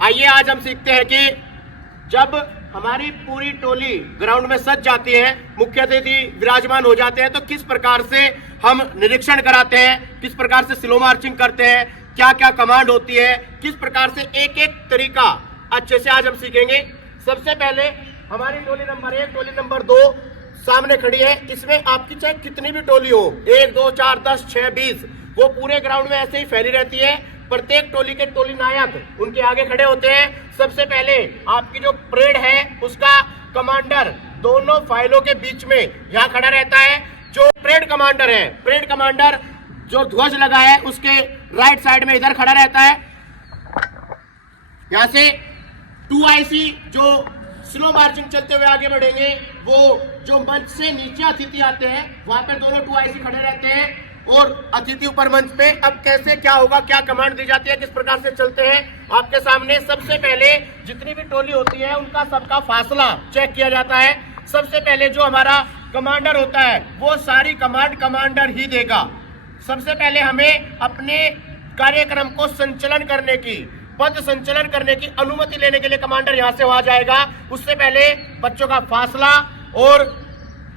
आइए आज हम सीखते हैं कि जब हमारी पूरी टोली ग्राउंड में सज जाती है, मुख्य अतिथि विराजमान हो जाते हैं, तो किस प्रकार से हम निरीक्षण कराते हैं, किस प्रकार से स्लो मार्चिंग करते हैं, क्या क्या कमांड होती है, किस प्रकार से एक एक तरीका अच्छे से आज हम सीखेंगे। सबसे पहले हमारी टोली नंबर 1, टोली नंबर 2 सामने खड़ी है। इसमें आपकी चाहे कितनी भी टोली हो, 1, 2, 4, 10, 6, 20, वो पूरे ग्राउंड में ऐसे ही फैली रहती है। प्रत्येक टोली के टोली नायक उनके आगे खड़े होते हैं। सबसे पहले आपकी जो परेड है उसका कमांडर दोनों फाइलों के बीच में यहाँ खड़ा रहता है। जो परेड कमांडर है, परेड कमांडर जो ध्वज लगा है उसके राइट साइड में इधर खड़ा रहता है। यहाँ से 2IC जो स्लो मार्चिंग चलते हुए आगे बढ़ेंगे, वो जो मंच से नीचे अतिथि आते हैं वहां पे दोनों 2IC खड़े रहते हैं और अतिथि ऊपर मंच पे। अब कैसे क्या होगा, क्या कमांड दी जाती है, किस प्रकार से चलते हैं आपके सामने। सबसे पहले जितनी भी टोली होती है उनका सबका फासला चेक किया जाता है। सबसे पहले जो हमारा कमांडर होता है वो सारी कमांड कमांडर ही देगा। सबसे पहले हमें अपने कार्यक्रम को संचालन करने की, पद संचालन करने की अनुमति लेने के लिए कमांडर यहाँ से वहां जाएगा। उससे पहले बच्चों का फासला और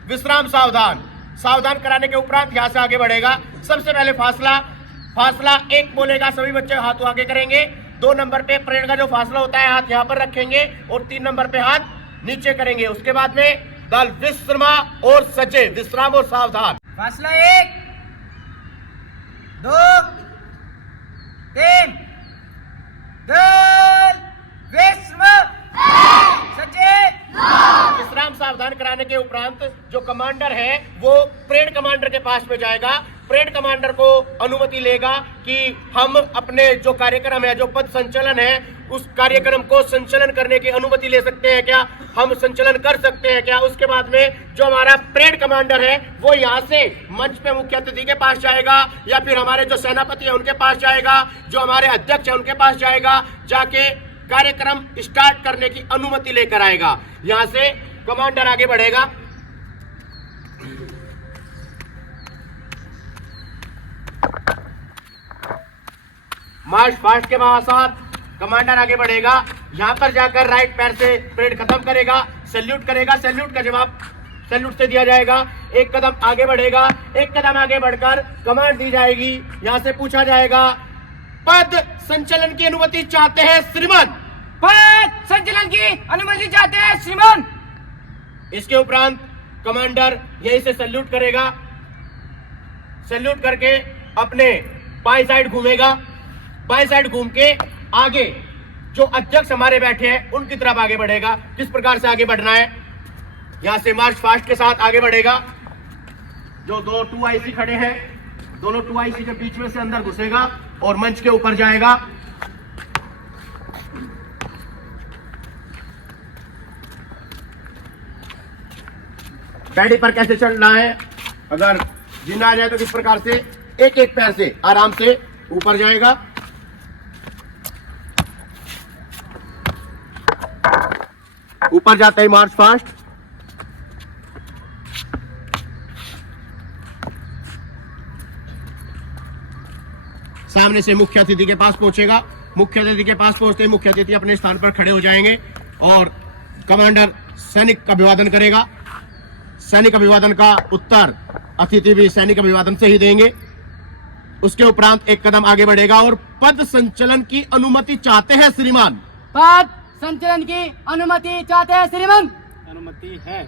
विश्राम सावधान कराने के उपरांत यहाँ से आगे बढ़ेगा। सबसे पहले फासला 1 बोलेगा, सभी बच्चे हाथ आगे करेंगे। 2 नंबर पे परेड का जो फासला होता है हाथ यहाँ पर रखेंगे और 3 नंबर पे हाथ नीचे करेंगे। उसके बाद में दल विश्रमा और सचे, विश्राम और सावधान। फासला 1, 2, 3, दल विश्रमा सचे। विश्राम सावधान कराने के उपरांत जो कमांडर है वो परेड कमांडर के पास में जाएगा। परेड कमांडर को अनुमति लेगा कि हम अपने जो कार्यक्रम है, जो पद संचालन है, उस कार्यक्रम को संचालन करने की अनुमति ले सकते हैं क्या, हम संचालन कर सकते हैं क्या। उसके बाद में जो हमारा परेड कमांडर है वो यहाँ से मंच पे मुख्य अतिथि के पास जाएगा या फिर हमारे जो सेनापति है उनके पास जाएगा, जो हमारे अध्यक्ष है उनके पास जाएगा, जाके कार्यक्रम स्टार्ट करने की अनुमति लेकर आएगा। यहाँ से कमांडर आगे बढ़ेगा। मार्च पास्ट के साथ कमांडर आगे बढ़ेगा। यहाँ पर जाकर राइट पैर से परेड खत्म करेगा, सैल्यूट करेगा। सैल्यूट का जवाब सैल्यूट से दिया जाएगा। 1 कदम आगे बढ़ेगा। 1 कदम आगे बढ़कर कमांड दी जाएगी। यहाँ से पूछा जाएगा, पद संचालन की अनुमति चाहते हैं श्रीमान? पद संचालन की अनुमति चाहते हैं श्रीमान। इसके उपरांत कमांडर यहीं से सैल्यूट करेगा। सैल्यूट करके अपने बाएं साइड घूमेगा। बाएं साइड घूम के आगे जो अध्यक्ष हमारे बैठे हैं उनकी तरफ आगे बढ़ेगा। किस प्रकार से आगे बढ़ना है, यहां से मार्च फास्ट के साथ आगे बढ़ेगा। जो 2 2IC खड़े हैं, दोनों 2IC के बीच में से अंदर घुसेगा और मंच के ऊपर जाएगा। पैडी पर कैसे चलना है, अगर जिन्ना आ जाए तो किस प्रकार से एक एक पैर से आराम से ऊपर जाएगा। ऊपर जाता है मार्च फास्ट। सामने से मुख्य अतिथि के पास पहुंचेगा। मुख्य अतिथि के पास पहुंचते ही मुख्य अतिथि अपने स्थान पर खड़े हो जाएंगे और कमांडर सैनिक अभिवादन करेगा। सैनिक अभिवादन का उत्तर अतिथि भी सैनिक अभिवादन से ही देंगे। उसके उपरांत 1 कदम आगे बढ़ेगा और पद संचालन की अनुमति चाहते हैं श्रीमान? पद संचालन की अनुमति चाहते हैं श्रीमान। अनुमति है,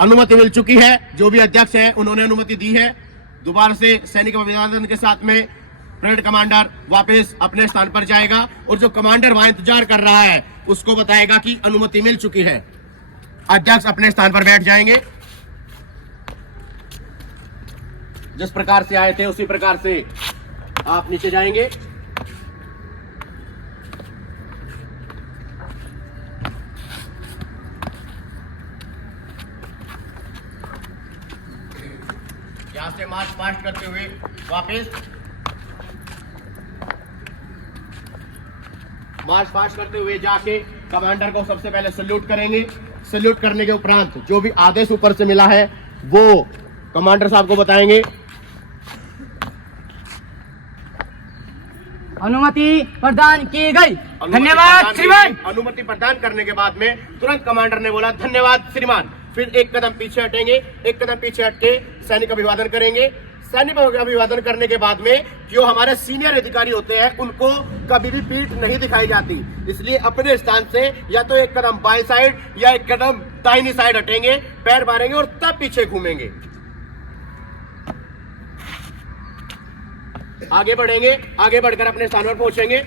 अनुमति मिल चुकी है। जो भी अध्यक्ष है उन्होंने अनुमति दी है। दोबारा से सैनिक अभिवादन के साथ में परेड कमांडर वापस अपने स्थान पर जाएगा और जो कमांडर वहां इंतजार कर रहा है उसको बताएगा कि अनुमति मिल चुकी है। अध्यक्ष अपने स्थान पर बैठ जाएंगे। जिस प्रकार से आए थे उसी प्रकार से आप नीचे जाएंगे। यहां से मार्च पास्ट करते हुए वापस मार्च पास्ट करते हुए जाके कमांडर को सबसे पहले सैल्यूट करेंगे। सैल्यूट करने के उपरांत जो भी आदेश ऊपर से मिला है वो कमांडर साहब को बताएंगे। अनुमति प्रदान की गई। धन्यवाद श्रीमान। अनुमति प्रदान करने के बाद में तुरंत कमांडर ने बोला धन्यवाद श्रीमान। फिर एक कदम पीछे हटेंगे, एक कदम पीछे हट के सैनिक अभिवादन करेंगे। सैनिक अभिवादन करने के बाद में जो हमारे सीनियर अधिकारी होते हैं उनको कभी भी पीठ नहीं दिखाई जाती, इसलिए अपने स्थान से या तो एक कदम बाई साइड या एक कदम दाहिनी साइड हटेंगे, पैर मारेंगे और तब पीछे घूमेंगे। आगे बढ़ेंगे, आगे बढ़कर अपने स्थान पर पहुंचेंगे।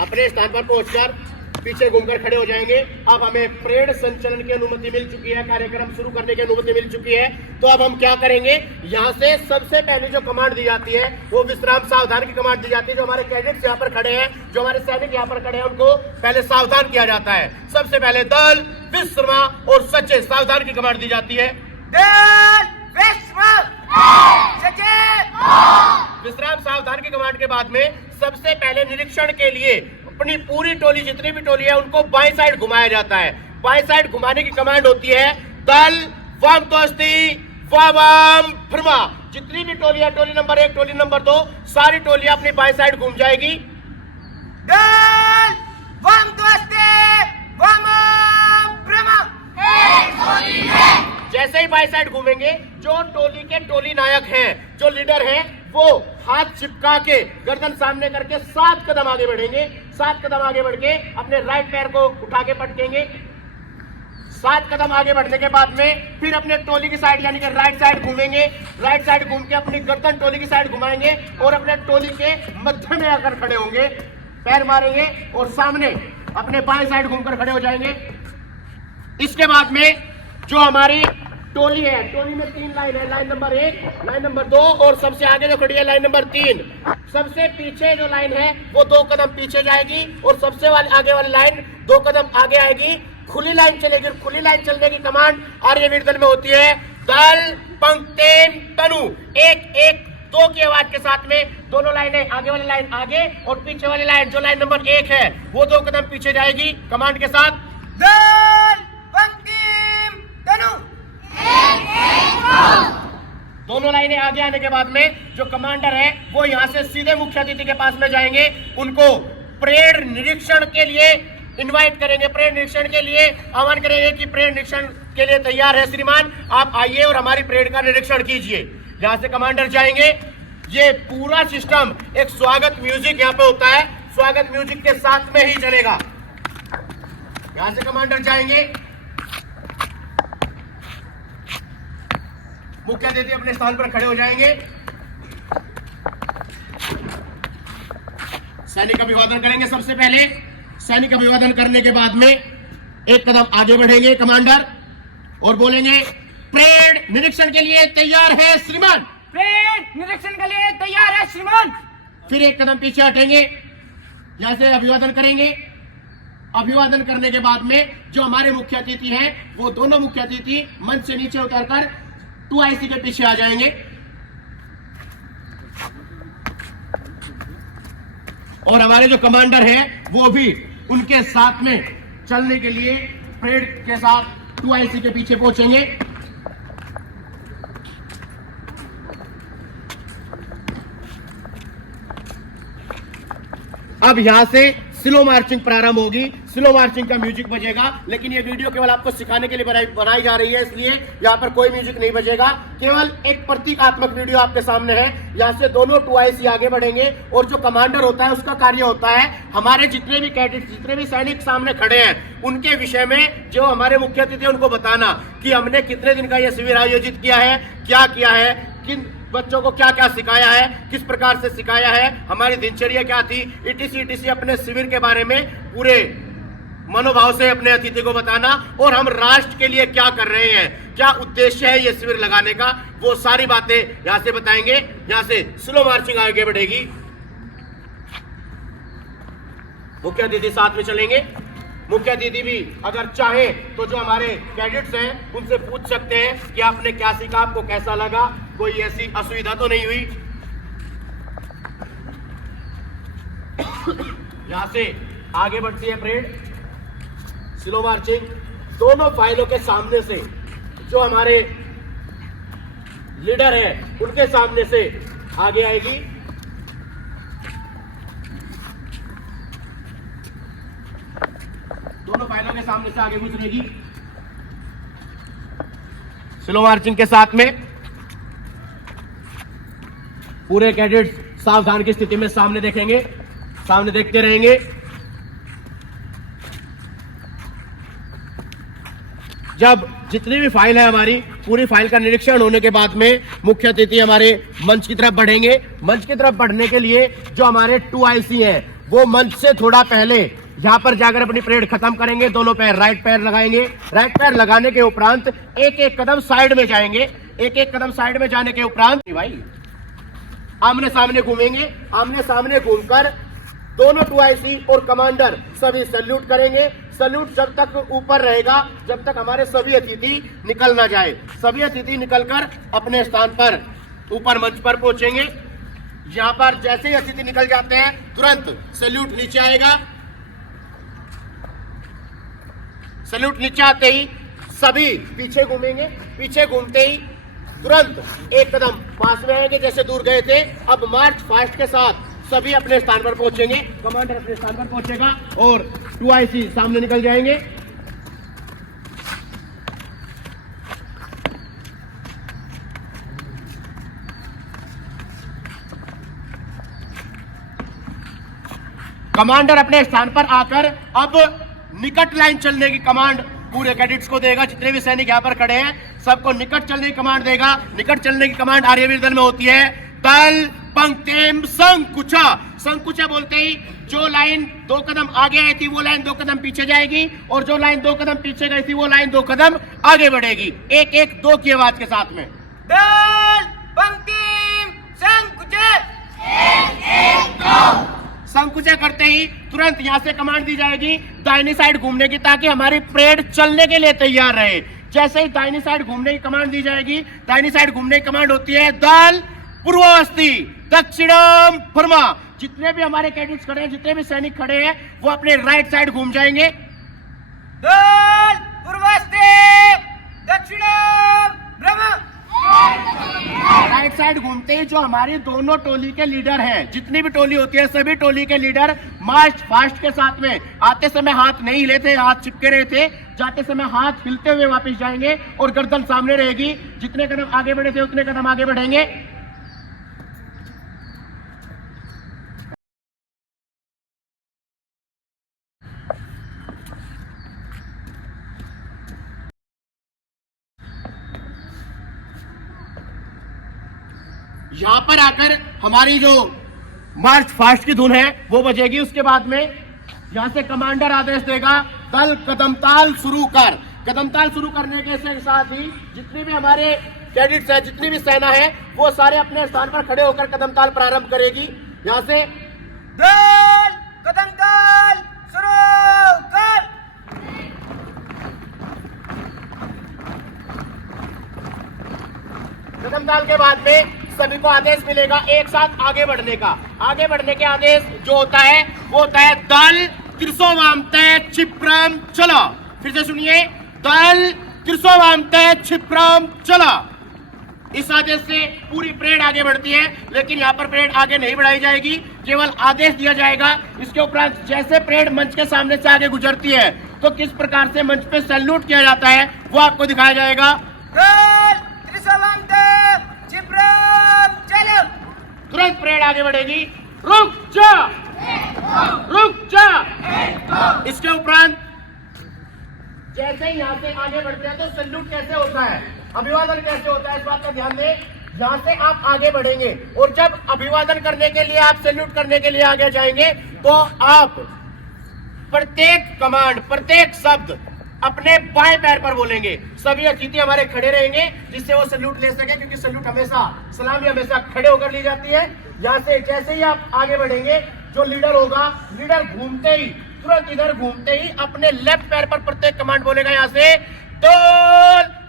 अपने स्थान पर पहुंचकर पीछे घूमकर खड़े हो जाएंगे। अब हमें परेड संचालन की अनुमति मिल चुकी है, कार्यक्रम शुरू करने की अनुमति मिल चुकी है। तो अब हम क्या करेंगे, यहाँ से सबसे पहले जो कमांड दी जाती है वो विश्राम सावधान की कमांड दी जाती है। जो हमारे कैडेट्स यहाँ पर खड़े हैं, जो हमारे सैनिक यहाँ पर खड़े हैं, उनको पहले सावधान किया जाता है। सबसे पहले दल विश्राम और सच्चे सावधान की कमांड दी जाती है। विश्राम सावधान की कमांड के बाद में सबसे पहले निरीक्षण के लिए अपनी पूरी टोली, जितनी भी टोली है, उनको बाएं साइड घुमाया जाता है। बाएं साइड घुमाने की कमांड होती है दल वाम तोस्ती वाम भ्रमा। जितनी भी टोली है, टोली नंबर 1, टोली नंबर 2, सारी टोलियां अपनी बाएं साइड घूम जाएगी। दल वाम तोस्ती वाम भ्रमा। जैसे ही बाई साइड घूमेंगे, जो टोली के टोली नायक हैं, जो लीडर हैं, वो हाथ चिपका के गर्दन सामने करके 7 कदम आगे बढ़ेंगे। 7 कदम आगे बढ़ के अपने राइट पैर को उठा के पटकेंगे। 7 कदम आगे बढ़ने के बाद में फिर अपने टोली की साइड यानी कि राइट साइड घूमेंगे। राइट साइड घूम के अपनी गर्दन टोली की साइड घुमाएंगे और अपने टोली के मध्य में आकर खड़े होंगे, पैर मारेंगे और सामने अपने बाएं साइड घूमकर खड़े हो जाएंगे। इसके बाद में जो हमारी टोली है, टोली में 3 लाइन है, लाइन नंबर 1, लाइन नंबर 2 और सबसे आगे जो खड़ी है लाइन नंबर 3। सबसे पीछे जो लाइन है वो 2 कदम पीछे जाएगी और सबसे आगे वाली लाइन 2 कदम आगे आएगी। खुली लाइन चलेगी। खुली लाइन चलने की कमांड आर्यवीर दल में होती है दल पंक्तिन तनु। 1-1-2 की आवाज के साथ में दोनों लाइनें, आगे वाली लाइन आगे और पीछे वाली लाइन जो लाइन नंबर 1 है वो 2 कदम पीछे जाएगी कमांड के साथ दल पंक्तिन तनु। दोनों लाइनें आगे आने के बाद में जो कमांडर है वो यहाँ से सीधे मुख्य अतिथि के पास में जाएंगे। उनको परेड निरीक्षण के लिए इनवाइट करेंगे, परेड निरीक्षण के लिए आह्वान करेंगे कि परेड निरीक्षण के लिए तैयार है श्रीमान, आप आइए और हमारी परेड का निरीक्षण कीजिए। यहाँ से कमांडर जाएंगे। ये पूरा सिस्टम एक स्वागत म्यूजिक यहाँ पे होता है, स्वागत म्यूजिक के साथ में ही चलेगा। यहाँ से कमांडर जाएंगे, मुख्य अतिथि अपने स्थान पर खड़े हो जाएंगे, सैनिक अभिवादन करेंगे। सबसे पहले सैनिक अभिवादन करने के बाद में एक कदम आगे बढ़ेंगे कमांडर और बोलेंगे परेड निरीक्षण के लिए तैयार है श्रीमान। परेड निरीक्षण के लिए तैयार है श्रीमान। फिर एक कदम पीछे हटेंगे, यहां से अभिवादन करेंगे। अभिवादन करने के बाद में जो हमारे मुख्य अतिथि हैं वो दोनों मुख्य अतिथि मंच से नीचे उतरकर 2IC के पीछे आ जाएंगे और हमारे जो कमांडर हैं वो भी उनके साथ में चलने के लिए परेड के साथ 2IC के पीछे पहुंचेंगे। अब यहां से स्लो मार्चिंग प्रारंभ होगी, स्लो मार्चिंग का म्यूजिक बजेगा। लेकिन ये वीडियो केवल आपको सिखाने के लिए बनाई जा रही है, इसलिए यहाँ पर कोई म्यूजिक नहीं बजेगा, केवल एक प्रतीकात्मक वीडियो आपके सामने है। यहाँ से दोनों 2IC आगे बढ़ेंगे और जो कमांडर होता है उसका कार्य होता है हमारे जितने भी कैडेट्स, जितने भी सैनिक सामने खड़े हैं उनके विषय में जो हमारे मुख्य अतिथि उनको बताना कि हमने कितने दिन का यह शिविर आयोजित किया है, क्या किया है, किन बच्चों को क्या क्या सिखाया है, किस प्रकार से सिखाया है, हमारी दिनचर्या क्या थी, etc अपने शिविर के बारे में पूरे मनोभाव से अपने अतिथि को बताना और हम राष्ट्र के लिए क्या कर रहे हैं, क्या उद्देश्य है ये शिविर लगाने का, वो सारी बातें यहां से बताएंगे। यहां से स्लो मार्चिंग आगे बढ़ेगी, मुख्य अतिथि साथ में चलेंगे। मुख्य अतिथि भी अगर चाहे तो जो हमारे कैडेट्स हैं उनसे पूछ सकते हैं कि आपने क्या सीखा, आपको कैसा लगा, कोई ऐसी असुविधा तो नहीं हुई। यहां से आगे बढ़ती है परेड, स्लो मार्चिंग, दोनों फाइलों के सामने से जो हमारे लीडर है उनके सामने से आगे आएगी। दोनों फाइलों के सामने से आगे गुजरेगी स्लो मार्चिंग के साथ में। पूरे कैडेट्स सावधान की स्थिति में सामने देखेंगे, सामने देखते रहेंगे। जब जितनी भी फाइल है हमारी पूरी फाइल का निरीक्षण होने के बाद में मुख्य अतिथि हमारे मंच की तरफ बढ़ेंगे। मंच की तरफ बढ़ने के लिए जो हमारे 2IC हैं वो मंच से थोड़ा पहले यहां पर जाकर अपनी परेड खत्म करेंगे। दोनों पैर राइट पैर लगाएंगे। राइट पैर लगाने के उपरांत एक एक कदम साइड में जाएंगे। एक एक कदम साइड में जाने के उपरांत भाई आमने सामने घूमेंगे। आमने सामने घूमकर दोनों 2IC और कमांडर सभी सैल्यूट करेंगे। सैल्यूट जब तक ऊपर रहेगा जब तक हमारे सभी अतिथि निकल ना जाए। सभी अतिथि निकलकर अपने स्थान पर ऊपर मंच पर पहुंचेंगे। यहां पर जैसे ही अतिथि निकल जाते हैं तुरंत सैल्यूट नीचे आएगा। सैल्यूट नीचे आते ही सभी पीछे घूमेंगे। पीछे घूमते ही तुरंत एक कदम पास में आएंगे जैसे दूर गए थे। अब मार्च फास्ट के साथ सभी अपने स्थान पर पहुंचेंगे। कमांडर अपने स्थान पर पहुंचेगा और 2IC सामने निकल जाएंगे। कमांडर अपने स्थान पर आकर अब निकट लाइन चलने की कमांड पूरे कैडेट्स को देगा। जितने भी सैनिक यहाँ पर खड़े हैं सबको निकट चलने की कमांड देगा। निकट चलने की कमांड आर्यवीर दल में होती है दल पंक्तिम संकुचा। संकुचा बोलते ही जो लाइन 2 कदम आगे आई थी वो लाइन 2 कदम पीछे जाएगी और जो लाइन 2 कदम पीछे गई थी वो लाइन 2 कदम आगे बढ़ेगी। 1 1 2 की आवाज के साथ में दल पंक्तिम संकुचा। संकुचा करते ही तुरंत यहां से कमांड दी जाएगी दाहिनी साइड घूमने की ताकि हमारी परेड चलने के लिए तैयार रहे। जैसे ही दाहिनी साइड घूमने की कमांड दी जाएगी दाहिनी साइड घूमने की कमांड होती है दल पूर्वावस्थी दक्षिणम फरमा। जितने भी हमारे कैडेट्स खड़े हैं जितने भी सैनिक खड़े हैं वो अपने राइट साइड घूम जाएंगे। दल पूर्वावस्थी दक्षिणम फरमा। राइट साइड घूमते ही जो हमारी दोनों टोली के लीडर हैं जितनी भी टोली होती है सभी टोली के लीडर मार्च फास्ट के साथ में आते समय हाथ नहीं हिले थे, हाथ चिपके रहे थे। जाते समय हाथ हिलते हुए वापस जाएंगे और गर्दन सामने रहेगी। जितने कदम आगे बढ़े थे उतने कदम आगे बढ़ेंगे। यहां पर आकर हमारी जो मार्च फास्ट की धुन है वो बजेगी। उसके बाद में यहां से कमांडर आदेश देगा दल कदमताल शुरू कर। कदमताल शुरू करने के साथ ही जितने भी हमारे कैडेट्स है जितनी भी सेना है वो सारे अपने स्थान पर खड़े होकर कदमताल प्रारंभ करेगी। यहां से दल कदमताल शुरू कर। कदमताल के बाद में सभी को आदेश मिलेगा एक साथ आगे बढ़ने का। आगे बढ़ने के आदेश जो होता है वो होता है दल त्रिसोवामते क्षिप्रम चला। फिर से सुनिए दल त्रिसोवामते क्षिप्रम चला। इस आदेश से पूरी परेड आगे बढ़ती है लेकिन यहाँ पर परेड आगे नहीं बढ़ाई जाएगी, केवल आदेश दिया जाएगा। इसके उपरांत जैसे परेड मंच के सामने से आगे गुजरती है तो किस प्रकार से मंच पे सैल्यूट किया जाता है वो आपको दिखाया जाएगा। तुरंत परेड आगे बढ़ेगी। रुक जा, रुक जा। इसके उपरांत जैसे ही यहाँ से आगे बढ़ते हैं तो सैल्यूट कैसे होता है, अभिवादन कैसे होता है, इस बात का ध्यान दें। यहाँ से आप आगे बढ़ेंगे और जब अभिवादन करने के लिए आप सैल्यूट करने के लिए आगे जाएंगे तो आप प्रत्येक कमांड प्रत्येक शब्द अपने बाएं पैर पर बोलेंगे। सभी अतिथि हमारे खड़े रहेंगे जिससे वो सैल्यूट ले सके, क्योंकि सैल्यूट हमेशा सलामी हमेशा खड़े होकर ली जाती है। यहाँ से जैसे ही आप आगे बढ़ेंगे जो लीडर होगा लीडर घूमते ही तुरंत इधर घूमते ही अपने लेफ्ट पैर पर प्रत्येक कमांड बोलेगा। यहाँ से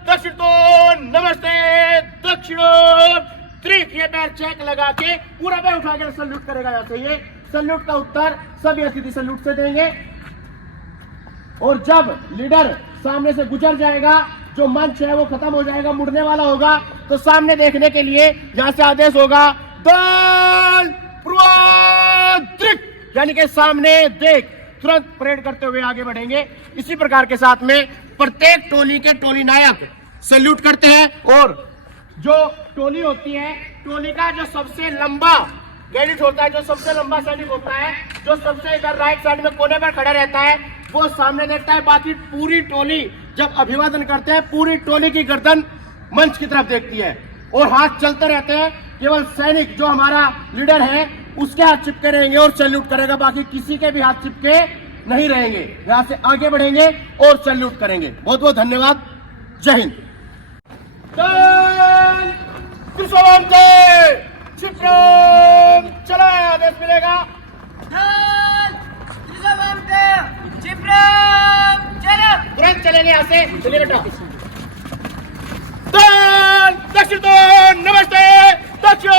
दक्षिण नमस्ते दक्षिण त्रिक ये पैर चेक लगा के पूरा पैर उठा के सैल्यूट करेगा। यहाँ से ये सैल्यूट का उत्तर सभी अतिथि सैल्यूट से देंगे और जब लीडर सामने से गुजर जाएगा, जो मंच है वो खत्म हो जाएगा, मुड़ने वाला होगा, तो सामने देखने के लिए यहां से आदेश होगा दल प्रवाद्रिक, यानी कि सामने देख, तुरंत परेड करते हुए आगे बढ़ेंगे। इसी प्रकार के साथ में प्रत्येक टोली के टोली नायक सैल्यूट करते हैं और जो टोली होती है, टोली का जो सबसे लंबा कैडेट होता है, जो सबसे लंबा सैनिक होता है, जो सबसे इधर राइट साइड में कोने पर खड़ा रहता है, वो सामने देखता है। बाकी पूरी टोली जब अभिवादन करते हैं, पूरी टोली की गर्दन मंच की तरफ देखती है और हाथ चलते रहते हैं। केवल सैनिक जो हमारा लीडर है उसके हाथ चिपके रहेंगे और सैल्यूट करेगा, बाकी किसी के भी हाथ चिपके नहीं रहेंगे। यहां से आगे बढ़ेंगे और सैल्यूट करेंगे। बहुत बहुत धन्यवाद। जय हिंद। चला आदेश मिलेगा। तुरंत चलेंगे यहाँ से। चलिए बेटा। दक्षिण नमस्ते। दक्षिण